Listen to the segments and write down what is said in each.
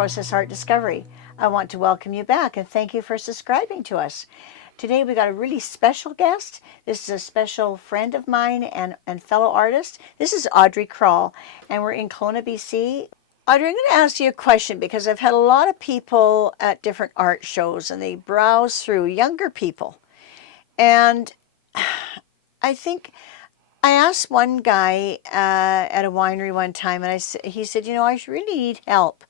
Process Art Discovery. I want to welcome you back and thank you for subscribing to us. Today we got a really special guest. This is a special friend of mine and fellow artist. This is Audrey Krol, and we're in Kelowna, BC. Audrey, I'm going to ask you a question because I've had a lot of people at different art shows and they browse through, younger people. And I think I asked one guy at a winery one time, and he said, you know, I really need help.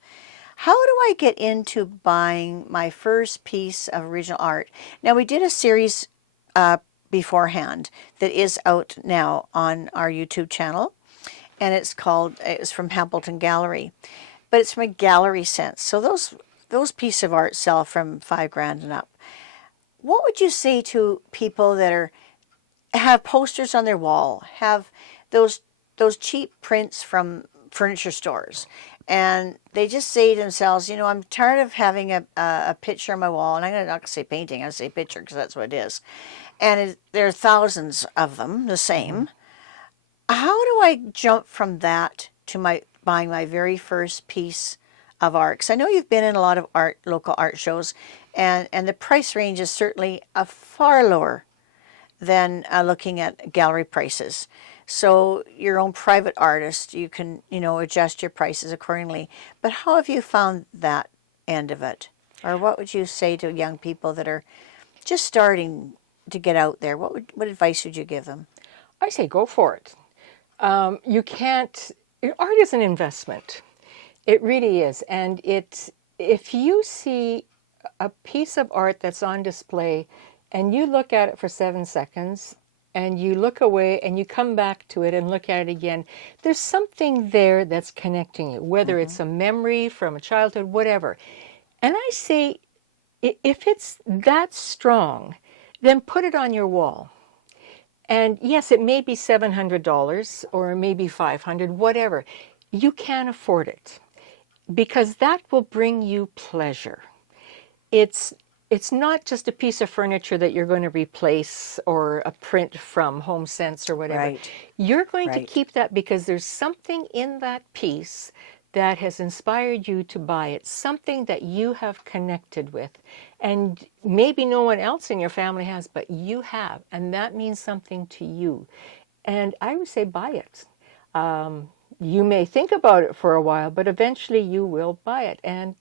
How do I get into buying my first piece of original art? Now, we did a series beforehand that is out now on our YouTube channel, and it's from Hamilton Gallery, but it's from a gallery sense. So those pieces of art sell from $5,000 and up. What would you say to people that have posters on their wall, have those cheap prints from furniture stores, and they just say to themselves, you know, I'm tired of having a picture on my wall, and I'm not going to say painting, I'm going to say picture because that's what it is, and there are thousands of them, the same. How do I jump from that to buying my very first piece of art? Because I know you've been in a lot of local art shows, and the price range is certainly far lower than looking at gallery prices. So your own private artist, you can, you know, adjust your prices accordingly. But how have you found that end of it? Or what would you say to young people that are just starting to get out there? What advice would you give them? I say go for it. You can't, art is an investment. It really is. And if you see a piece of art that's on display and you look at it for 7 seconds and you look away and you come back to it and look at it again, there's something there that's connecting you, whether it's a memory from a childhood, whatever. And I say, if it's that strong, then put it on your wall. And yes, it may be $700 or maybe $500, whatever. You can afford it because that will bring you pleasure. It's not just a piece of furniture that you're going to replace or a print from Home Sense or whatever. Right. You're going to keep that because there's something in that piece that has inspired you to buy it, something that you have connected with. And maybe no one else in your family has, but you have. And that means something to you. And I would say buy it. You may think about it for a while, but eventually you will buy it. And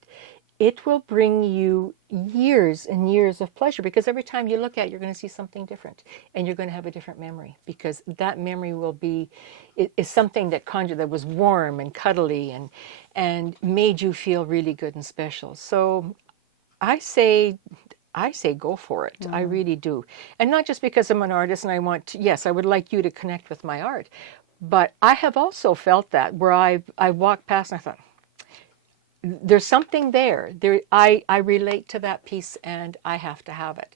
it will bring you years and years of pleasure because every time you look at it, you're going to see something different and you're going to have a different memory because that memory is something that was warm and cuddly and made you feel really good and special. So I say go for it. I really do. And not just because I'm an artist and I would like you to connect with my art, but I have also felt that where I walked past and I thought, there's something there. I relate to that piece and I have to have it.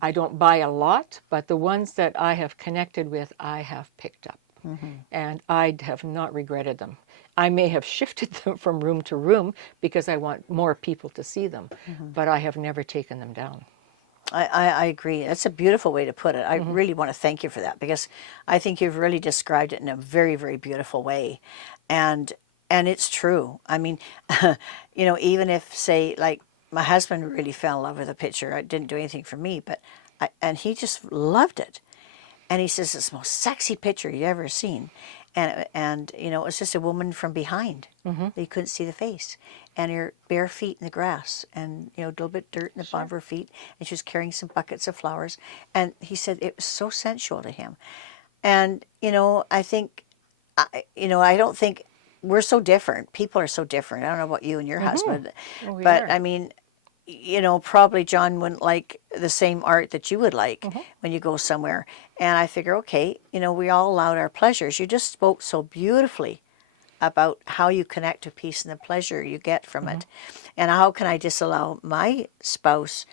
I don't buy a lot, but the ones that I have connected with, I have picked up. And I have not regretted them. I may have shifted them from room to room because I want more people to see them, but I have never taken them down. I agree. That's a beautiful way to put it. I really want to thank you for that because I think you've really described it in a very, very beautiful way. And it's true. I mean, you know, even if, say, like my husband really fell in love with the picture. It didn't do anything for me, and he just loved it. And he says, it's the most sexy picture you've ever seen. And you know, it was just a woman from behind. You couldn't see the face. And her bare feet in the grass. And, you know, a little bit dirt in the bottom of her feet. And she was carrying some buckets of flowers. And he said it was so sensual to him. And, you know, I think, I don't think, we're so different. People are so different. I don't know about you and your husband, but I mean, you know, probably John wouldn't like the same art that you would like when you go somewhere. And I figure, okay, you know, we all allowed our pleasures. You just spoke so beautifully about how you connect to peace and the pleasure you get from it. And how can I disallow my spouse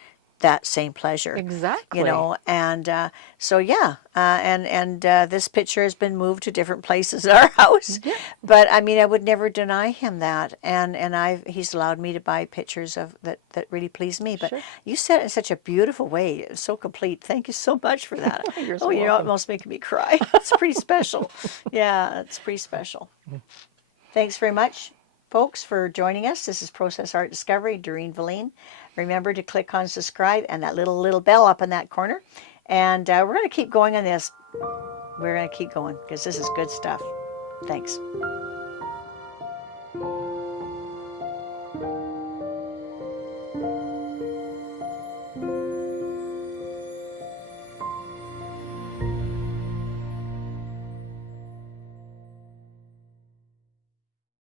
that same pleasure? Exactly. You know, and so yeah, and this picture has been moved to different places in our house. But I mean, I would never deny him that, and he's allowed me to buy pictures of that really please me. But you said it in such a beautiful way. It was so complete. Thank you so much for that. You're so you know, welcome. it almost making me cry. It's pretty special. Yeah, it's pretty special. Thanks very much. folks, for joining us. This is Process Art Discovery, Doreen Velin. Remember to click on subscribe and that little bell up in that corner. And we're going to keep going on this. We're going to keep going because this is good stuff. Thanks.